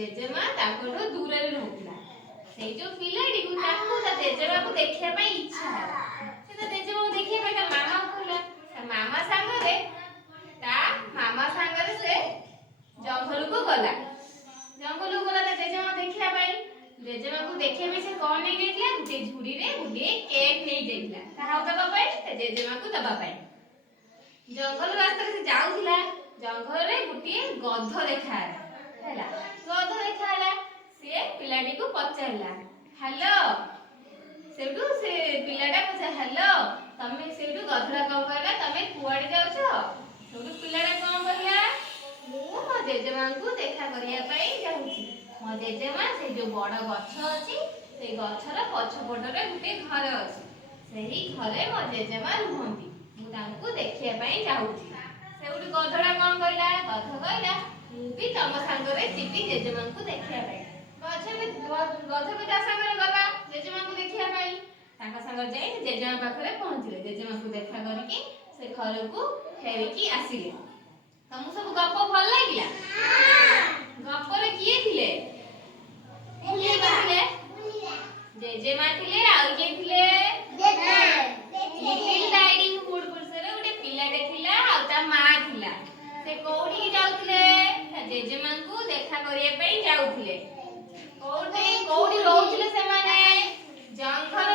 जेजेमा ताकरो दूर रे रहउतिला सेई जो पिलाडी को ताको ता जेजेमा को देखिया पई इच्छा है से ता जेजेमा को देखिया पई ता मामा कहला ता मामा संगरे से जंगल को गला ता जेजेमा देखिया पई जेजेमा को देखिया पई से कोन नै गेतिला गुटे झुड़ी रे गुटे केक नै देतिला ता हाउ दबा पई ता जेजेमा को दबा पई जंगल रास्ता से जाउतिला जंगल रे गुटे गध देखाला हैला गध देखाला से पिलाडी को पचारला हेलो सेडू से पिलाडा पचा हेलो तमे सेडू गधरा कोन कहला तमे कुआडे जाउछो सेडू पिलाडा कोन कहला मु मो जेजेमा को देखा करिया पई जाउछी मो जेजेमा से जो बड़ गछ अछि से गछर पछपटरे गुटे घर अछि सेही घरे मो जेजेमा रुहंती मु तांको देखिया पई जाउछी सेडू गधरा कोन कहला गध कहला भी तम संगरे चिट्टी जेजेमा को देखिया पाई गध भी ता संगरे गला जेजेमा को देखिया पाई ताका संग जाई जेजेमा पाखरे पहुंचले जेजेमा को देखा करके से घर को फेरिकी आसीले तमु सब गप भल लागिला गप रे किए थिले किए थिले जेजेमा थिले आ किए थिले लिटिल राइडिंग हुड पुरसरे उडे पिलाटे थिला आ ता मा थिला से कोडी जाउतले जेजेमा को देखा करिया पई जाउतले कोडी रोउतले से माने जंगल